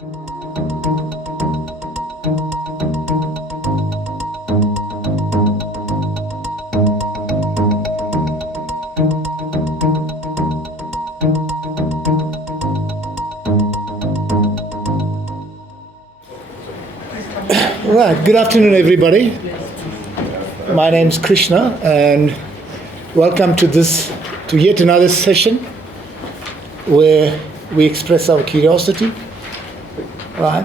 Right, good afternoon everybody. My name's Krishna and welcome to yet another session where we express our curiosity. Right.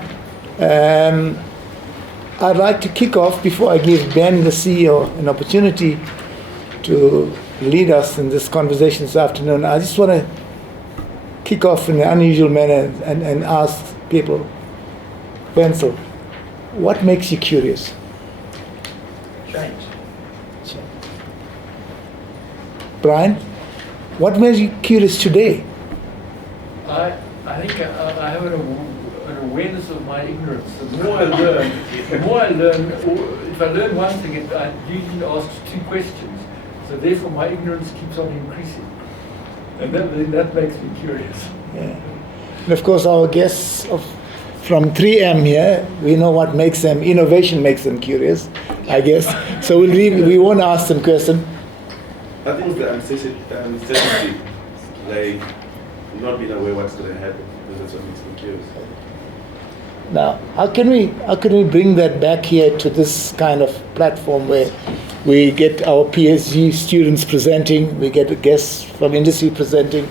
I'd like to kick off before I give Ben, the CEO, an opportunity to lead us in this conversation this afternoon. I just want to kick off in an unusual manner and ask people, Pencil, what makes you curious? Change. Brian, what makes you curious today? I think I have an awareness of my ignorance. The more I learn, or if I learn one thing, I usually ask two questions. So therefore my ignorance keeps on increasing. And that makes me curious. Yeah. And of course our guests from 3M here, we know what makes them, innovation makes them curious, I guess. So we won't ask them question. I think it's the uncertainty, like not being aware what's going to happen, because that's what makes me curious. Now, how can we bring that back here to this kind of platform where we get our PhD students presenting, we get guests from industry presenting?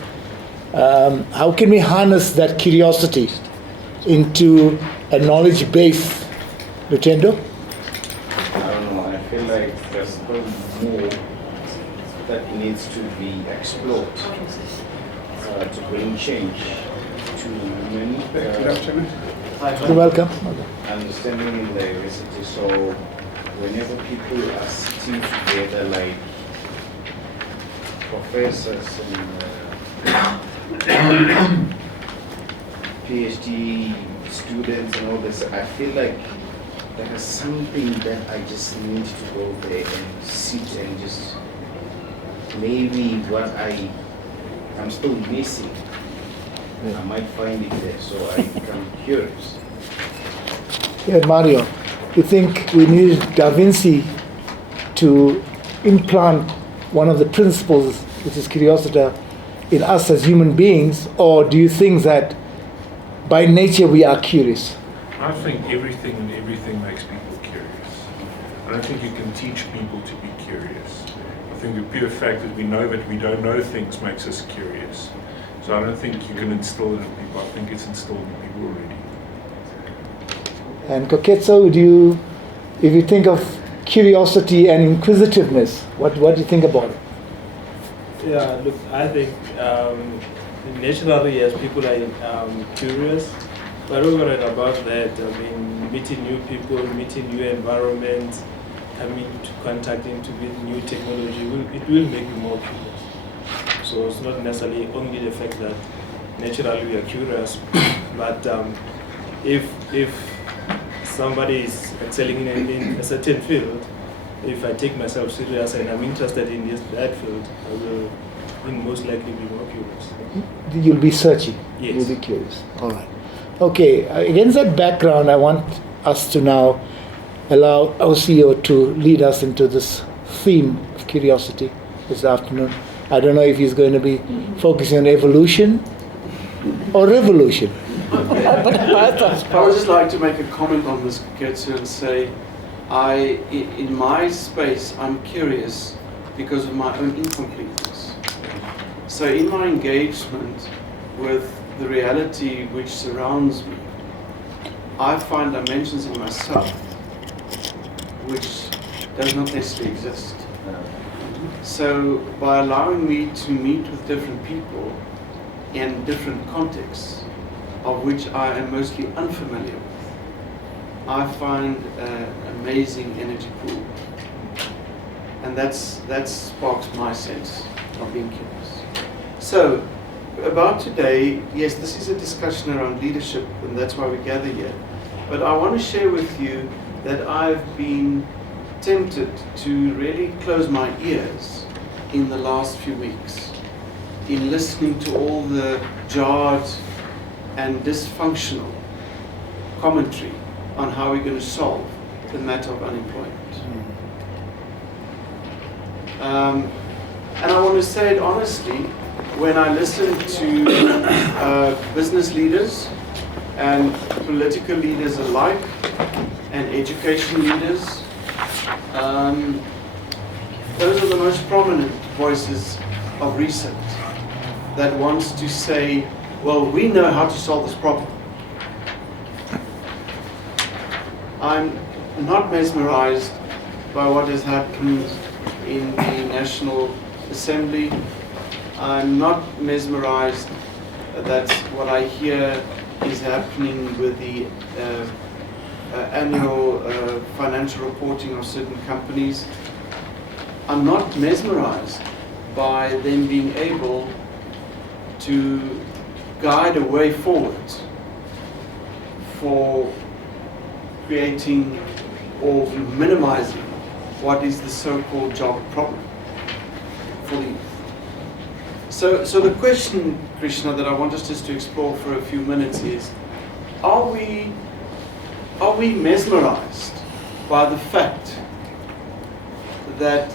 How can we harness that curiosity into a knowledge base? Lutendo? I don't know, I feel like there's still more that needs to be explored to bring change to many You're welcome. understanding in diversity. So whenever people are sitting together like professors and PhD students and all this, I feel like there is something that I just need to go there and sit and just maybe what I'm still missing. I might find it there, so I become curious. Yeah, Mario, you think we need DaVinci to implant one of the principles, which is curiosity, in us as human beings, or do you think that by nature we are curious? I think everything makes people curious. I don't think you can teach people to be curious. I think the pure fact that we know that we don't know things makes us curious. So I don't think you can instill it in people. I think it's instilled in people already. And Koketso, if you think of curiosity and inquisitiveness, what do you think about it? Yeah, look, I think naturally as people are curious, but over and above that, I mean, meeting new people, meeting new environments, coming into contact with new technology, it will make you more curious. So it's not necessarily only the fact that naturally we are curious, but if somebody is excelling in a certain field, if I take myself serious and I'm interested in that field, I will most likely be more curious. You'll be searching. Yes. You'll be curious. All right. Okay. Against that background, I want us to now allow our CEO to lead us into this theme of curiosity this afternoon. I don't know if he's going to be focusing on evolution or revolution. I would just like to make a comment on this, Ketsu, and say, in my space, I'm curious because of my own incompleteness. So in my engagement with the reality which surrounds me, I find dimensions in myself which does not necessarily exist. So by allowing me to meet with different people in different contexts, of which I am mostly unfamiliar with, I find an amazing energy pool. And that sparks my sense of being curious. So, about today, yes, this is a discussion around leadership, and that's why we gather here. But I want to share with you that I've been tempted to really close my ears in the last few weeks in listening to all the jarred and dysfunctional commentary on how we're going to solve the matter of unemployment. And I want to say it honestly, when I listen to business leaders and political leaders alike, and education leaders, those are the most prominent voices of recent that wants to say, well, we know how to solve this problem. I'm not mesmerized by what has happened in the National Assembly. I'm not mesmerized that what I hear is happening with the annual financial reporting of certain companies. I'm not mesmerized by them being able to guide a way forward for creating or minimizing what is the so-called job problem for the youth. So the question, Krishna, that I want us just to explore for a few minutes is, are we mesmerized by the fact that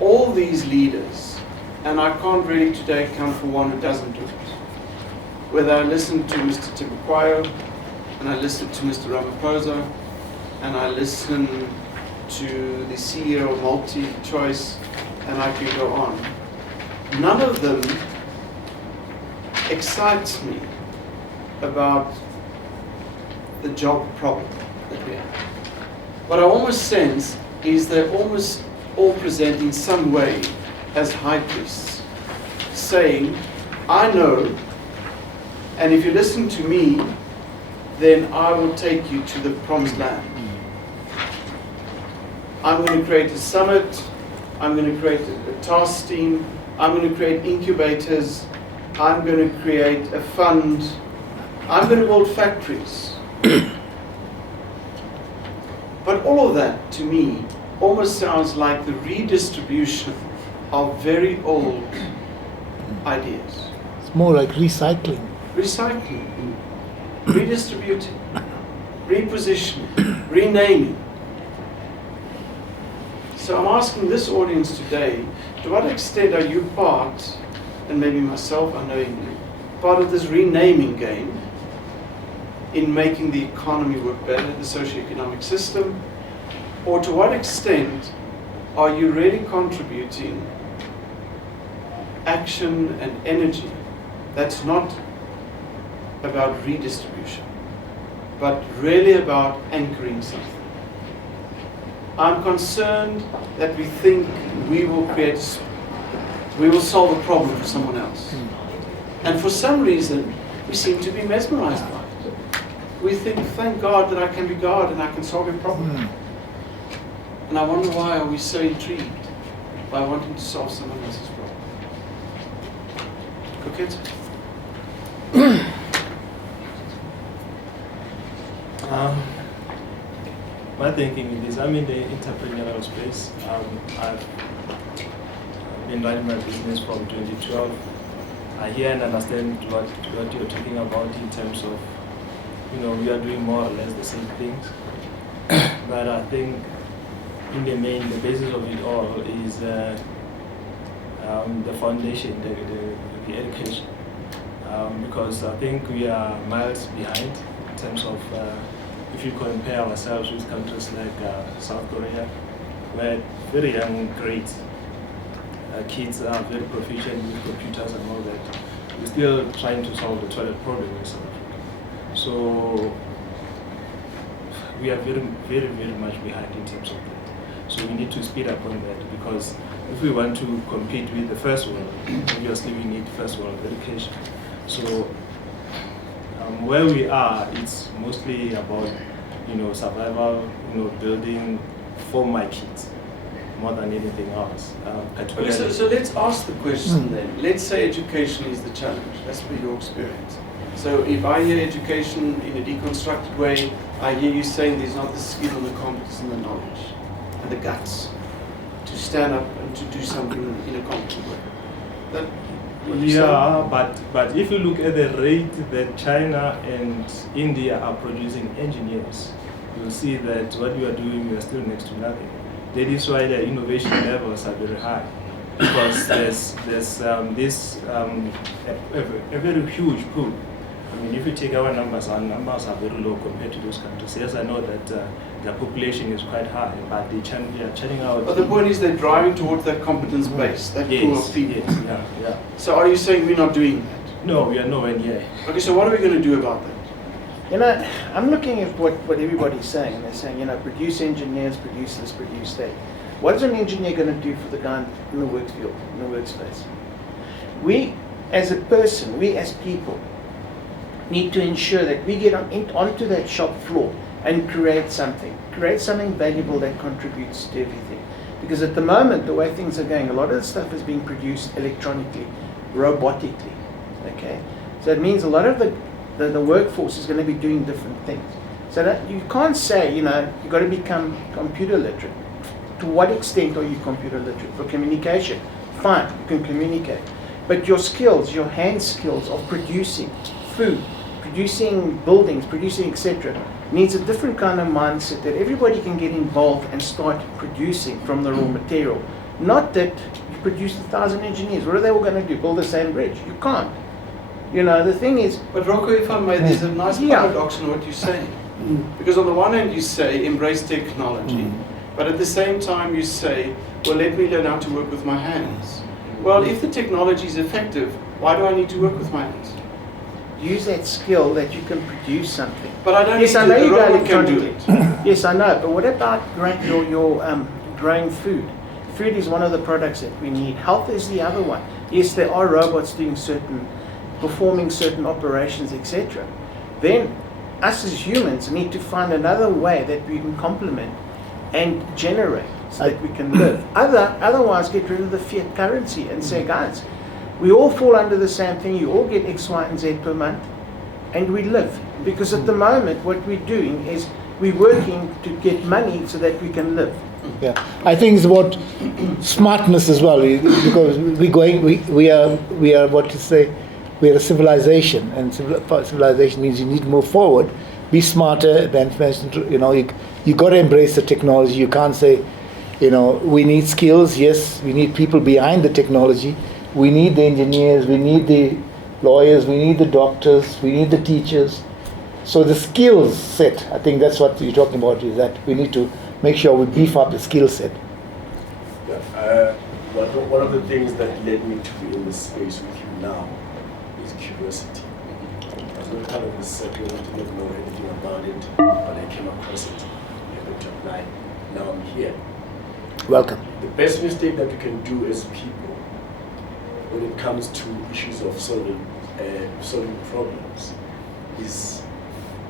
all these leaders, and I can't really today count for one who doesn't do it, whether I listen to Mr. Tibukwayo, and I listen to Mr. Ramaphosa, and I listen to the CEO of MultiChoice, and I can go on. None of them excites me about the job problem that we have. What I almost sense is they're almost all present in some way as high priests, saying, I know, and if you listen to me, then I will take you to the promised land. I'm going to create a summit, I'm going to create a task team, I'm going to create incubators, I'm going to create a fund, I'm going to build factories. But all of that, to me, almost sounds like the redistribution of very old ideas. It's more like recycling. Recycling, redistributing, repositioning, renaming. So I'm asking this audience today, to what extent are you part, and maybe myself unknowingly, part of this renaming game in making the economy work better, the socioeconomic system? Or to what extent are you really contributing action and energy that's not about redistribution, but really about anchoring something? I'm concerned that we think we will solve a problem for someone else. And for some reason, we seem to be mesmerized by it. We think, thank God that I can be God and I can solve your problem. And I wonder why are we so intrigued by wanting to solve someone else's problem. Okay. My thinking is, I'm in the entrepreneurial space. I've been running my business from 2012. I hear and understand what you're talking about in terms of, we are doing more or less the same things. But I think in the main, the basis of it all is the foundation, the education. Because I think we are miles behind in terms of if you compare ourselves with countries like South Korea, where very young grades, kids are very proficient with computers and all that. We're still trying to solve the toilet problem in South Africa. So we are very, very, very much behind in terms of that. So we need to speed up on that, because if we want to compete with the first world, obviously we need first world education. So where we are, it's mostly about survival, building for my kids more than anything else. Okay, so let's ask the question then. Let's say education is the challenge. That's been your experience. So if I hear education in a deconstructed way, I hear you saying there's not the skill and the competence and the knowledge and the guts to stand up and to do something in a competent way. That Would you say? Yeah, but if you look at the rate that China and India are producing engineers, you'll see that what you are doing, you are still next to nothing. That is why the innovation levels are very high, because there's a very huge pool. I mean, if you take our numbers are very low compared to those countries. Yes, I know that the population is quite high, but they are churning out. But the point is they're driving towards that competence base, that pool of people. Yes, yeah. So are you saying we're not doing that? No, we are nowhere near. Okay, so what are we going to do about that? You know, I'm looking at what everybody's saying, and they're saying, you know, produce engineers, produce this, produce that. What is an engineer going to do for the guy in the work field, in the workspace? We, as a person, we as people, need to ensure that we get onto that shop floor and create something valuable that contributes to everything. Because at the moment, the way things are going, a lot of the stuff is being produced electronically, robotically. Okay, so it means a lot of the workforce is going to be doing different things. So that you can't say, you know, you've got to become computer literate. To what extent are you computer literate? For communication, fine, you can communicate. But your skills, your hand skills of producing food, producing buildings, producing etc., needs a different kind of mindset that everybody can get involved and start producing from the raw material. Not that you produce 1,000 engineers. What are they all going to do? Build the same bridge? You can't. You know, the thing is... But Rocco, if I may, there's a nice paradox in what you're saying. Because on the one hand you say, embrace technology, but at the same time you say, well, let me learn how to work with my hands. Well, if the technology is effective, why do I need to work with my hands? Use that skill that you can produce something. But I don't yes, need I know to, you the go robot can do electronically. it. Yes, I know. But what about growing food? Food is one of the products that we need. Health is the other one. Yes, there are robots performing certain operations, etc. Then us as humans need to find another way that we can complement and generate so that we can live. Otherwise, get rid of the fiat currency and say, guys, we all fall under the same thing. You all get X, Y, and Z per month, and we live. Because at the moment, what we're doing is we're working to get money so that we can live. Yeah, I think it's about smartness as well, because we are what to say, we are a civilization, and civilization means you need to move forward, be smarter than, you know, you got to embrace the technology. You can't say, you know, we need skills. Yes, we need people behind the technology. We need the engineers, we need the lawyers, we need the doctors, we need the teachers. So the skills set, I think that's what you're talking about, is that we need to make sure we beef up the skill set. Yeah, one of the things that led me to be in this space with you now is curiosity. I was not part of this circle, I didn't know anything about it, but I came across it, happened to apply. Now I'm here. Welcome. The best mistake that we can do as people when it comes to issues of solving problems is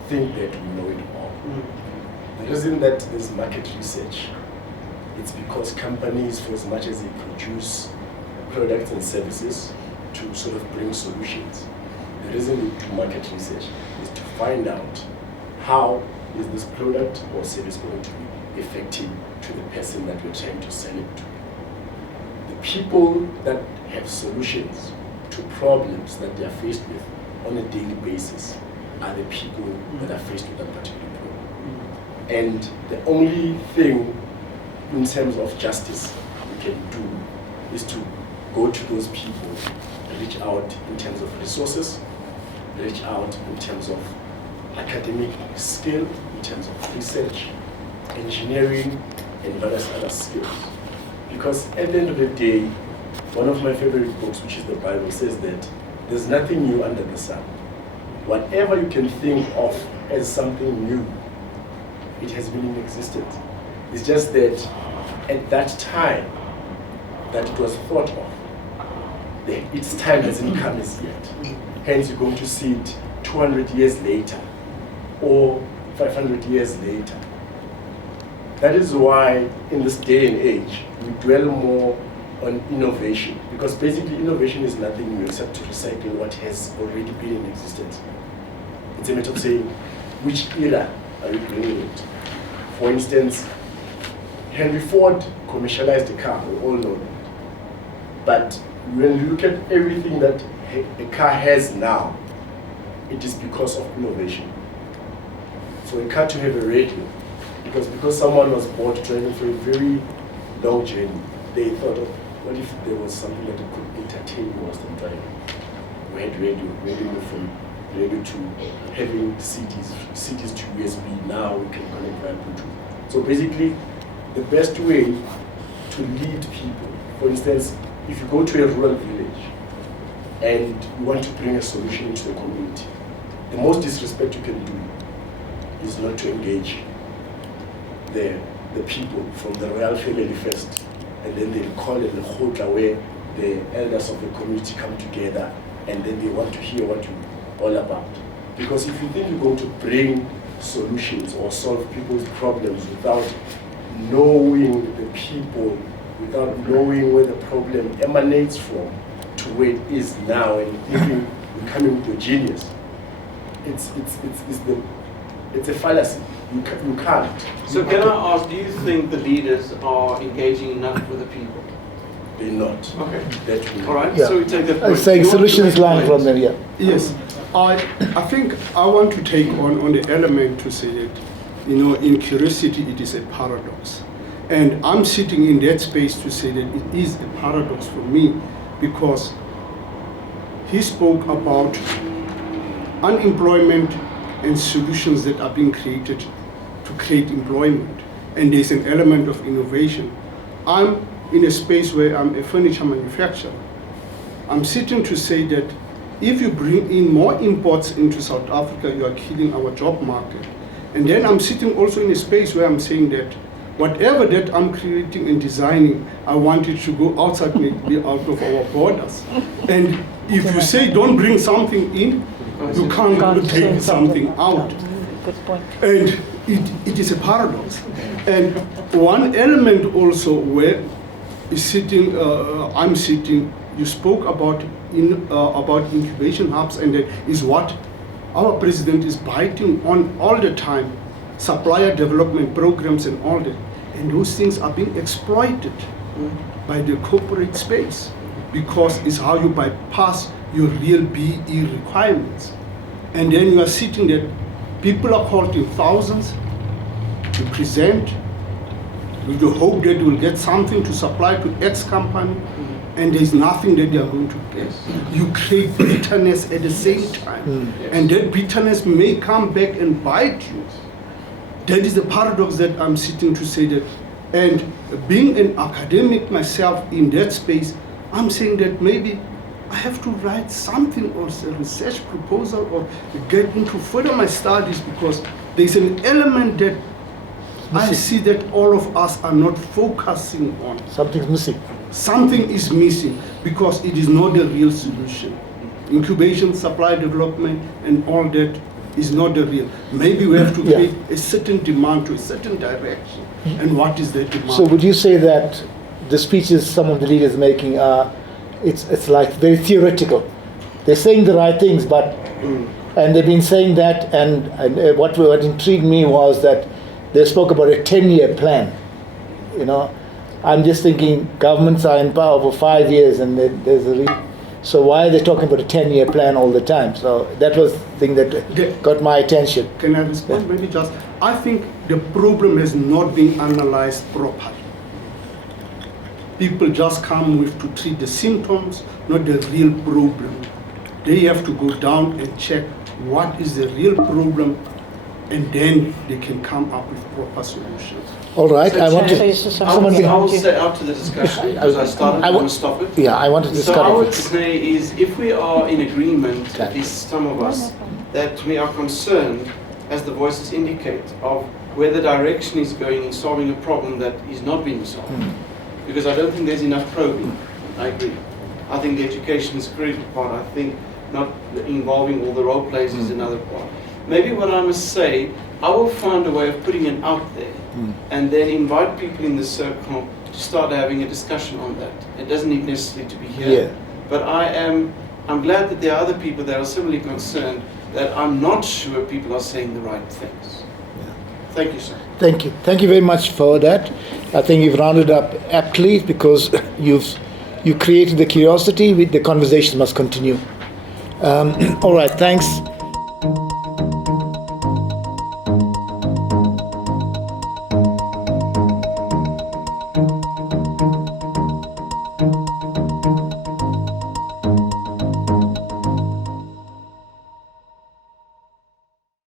think that we know it all. The reason that there's market research, it's because companies, for as much as they produce products and services to sort of bring solutions, the reason we do market research is to find out how is this product or service going to be effective to the person that we're trying to sell it to. The people that have solutions to problems that they are faced with on a daily basis are the people that are faced with that particular problem. And the only thing in terms of justice we can do is to go to those people, reach out in terms of resources, reach out in terms of academic skill, in terms of research, engineering, and various other skills. Because at the end of the day, one of my favorite books, which is the Bible, says that there's nothing new under the sun. Whatever you can think of as something new, it has been in existence. It's just that at that time that it was thought of, its time hasn't come as yet. Hence, you're going to see it 200 years later or 500 years later. That is why in this day and age, we dwell more on innovation, because basically innovation is nothing new except to recycle what has already been in existence. It's a matter of saying, which era are we bringing it? For instance, Henry Ford commercialized the car, we all know that. But when you look at everything that a car has now, it is because of innovation. For a car to have a radio, because someone was bored driving for a very long journey, they thought of, what if there was something that could entertain you whilst I'm driving? We had radio from radio to having CDs to USB. Now we can connect via Bluetooth. So basically, the best way to lead people, for instance, if you go to a rural village and you want to bring a solution into the community, the most disrespect you can do is not to engage the people from the royal family first, and then they call it the khotla, where the elders of the community come together and then they want to hear what you're all about. Because if you think you're going to bring solutions or solve people's problems without knowing the people, without knowing where the problem emanates from to where it is now, and even becoming the genius, it's a fallacy. You can't. So can I ask, do you think the leaders are engaging enough with the people? They're not. Okay. All right, Yeah. so we take that I'm point. saying You want to solutions make line from points? them, yeah. Yes, I think I want to take on the element to say that, in curiosity it is a paradox. And I'm sitting in that space to say that it is a paradox for me, because he spoke about unemployment and solutions that are being created to create employment. And there's an element of innovation. I'm in a space where I'm a furniture manufacturer. I'm sitting to say that if you bring in more imports into South Africa, you are killing our job market. And then I'm sitting also in a space where I'm saying that whatever that I'm creating and designing, I want it to go outside, maybe out of our borders. And if you say don't bring something in, you can't take something out. Good point. And it is a paradox. And one element also where is sitting, I'm sitting, you spoke about incubation hubs, and that is what our president is biting on all the time, supplier development programs and all that. And those things are being exploited by the corporate space, because it's how you bypass your real BE requirements. And then you are sitting there, people are called in thousands to present with the hope that you will get something to supply to X company, and there's nothing that they are going to get. You create bitterness at the same time, and that bitterness may come back and bite you. That is the paradox that I'm sitting to say that. And being an academic myself in that space, I'm saying that maybe I have to write something or a research proposal or get into further my studies, because there's an element that I see that all of us are not focusing on. Something's missing. Something is missing, because it is not the real solution. Incubation, supply development, and all that is not the real. Maybe we have to create a certain demand to a certain direction. And what is that demand? So would you say that the speeches some of the leaders making are, it's like very theoretical? They're saying the right things, but and they've been saying that, and what intrigued me was that they spoke about a 10-year plan. I'm just thinking governments are in power for 5 years, and there's so why are they talking about a 10-year plan all the time? So that was the thing that got my attention. Can I respond? Maybe just, I think the problem has not been analyzed properly. People just come with to treat the symptoms, not the real problem. They have to go down and check what is the real problem, and then they can come up with proper solutions. All right, So I want Chair, to. so Someone I will behind. say after the discussion, because I started, I want to stop it. Yeah, I wanted to So discuss I would it. say is, if we are in agreement, Okay. at least some of us, that we are concerned, as the voices indicate, of where the direction is going in solving a problem that is not being solved. Because I don't think there's enough probing. I agree. I think the education is a critical part. I think not involving all the role plays is another part. Maybe what I must say, I will find a way of putting it out there, and then invite people in the circle to start having a discussion on that. It doesn't need necessarily to be here. Yeah. But I'm glad that there are other people that are similarly concerned, that I'm not sure people are saying the right things. Thank you, sir. Thank you. Thank you very much for that. I think you've rounded up aptly, because you've You created the curiosity, the conversation must continue. All right, thanks.